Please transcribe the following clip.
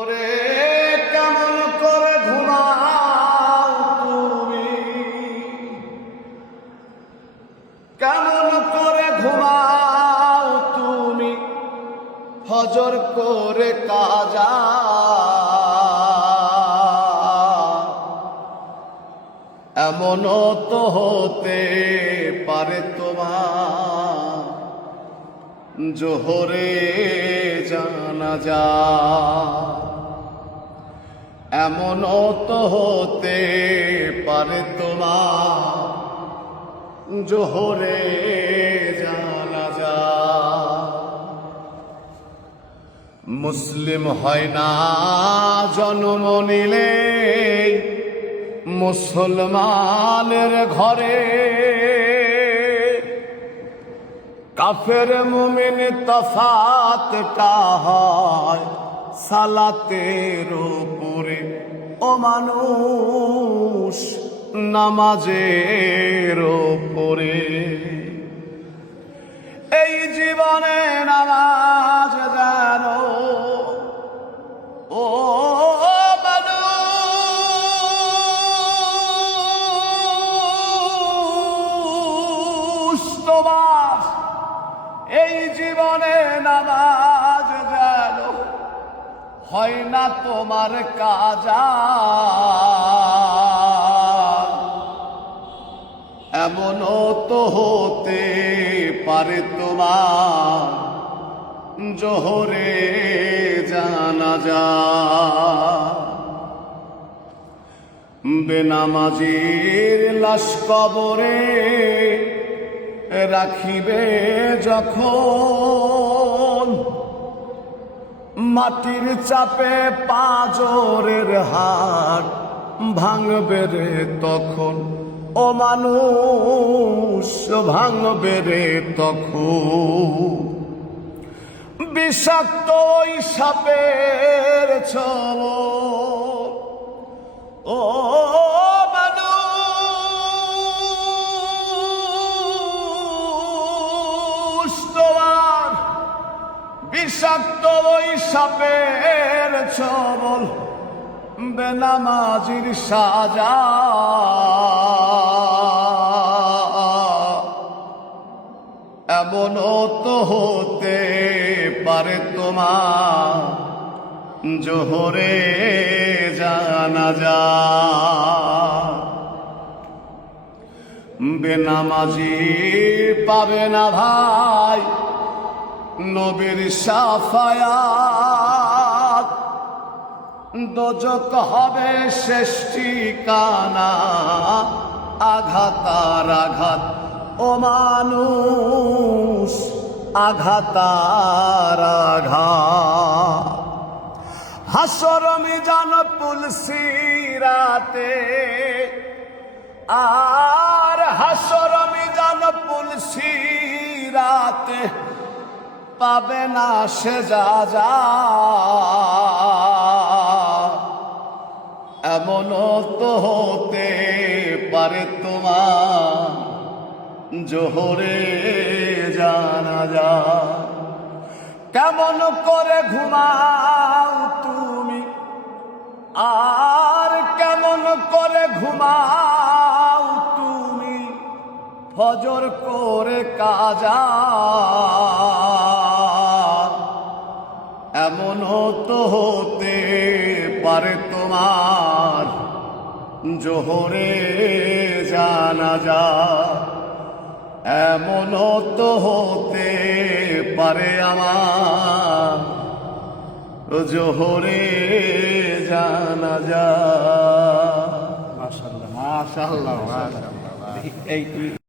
ওরে কেমন করে ঘুমাও তুমি, কেমন করে ঘুমাও তুমি ফজর করে কাজা। এমনও তো হতে পারে তোমার জোহরে জানাজা। এমনও তো হতে পারে তোমার জোহরে জানাজা। মুসলিম হয় না জন্ম নিলে মুসলমানের ঘরে, কাফের মুমিন তফাতটা হয় সালাতের উপরে। ও মানুষ নামাজের উপরে। এই জীবনে নামাজ জানো ও মানুষ, তোমার এই জীবনে নামাজ জানো হয় না তোমার কাজা। এমনও তো হতে পারে তোমার জোহরে জানাজা। বেনামাজির লাশ কবরে রাখিবে যখন, মাটির চাপে পাঁজরের হাড় ভাঙবে রে তখন। ও মানুষ ভাঙবে রে তখন। বিষাক্ত ওই সাপের ছোবল। ও মানুষ তোমার বিষাক্ত ওই সাপের ছোবল বেনামাজির সাজা। এমনও তো হতে পারে তোমার জোহরে জানাজা। বেনামাজি পাবে না ভাই নবীর শাফায়াত, দোজক হবে শেষ ঠিকানা আঘাতার আঘাত। ও মানুষ আঘাতার আঘাত। হাসর মিজান পুলসিরাতে, আর হাসর মিজান পুলসিরাতে পাবে না সে যা। এমনও তো হতে পারে তোমার জোহরে জানাজা। কেমন করে ঘুমাও তুমি, আর কেমন করে ঘুমাও তুমি ফজর করে কাজা। এমনও তো হতে পারে তোমার জোহরে জানাজা। এমনও তো হতে পারে আমার জোহরে জানাজা। মাশাআল্লাহ মাশাআল্লাহ মাশাআল্লাহ।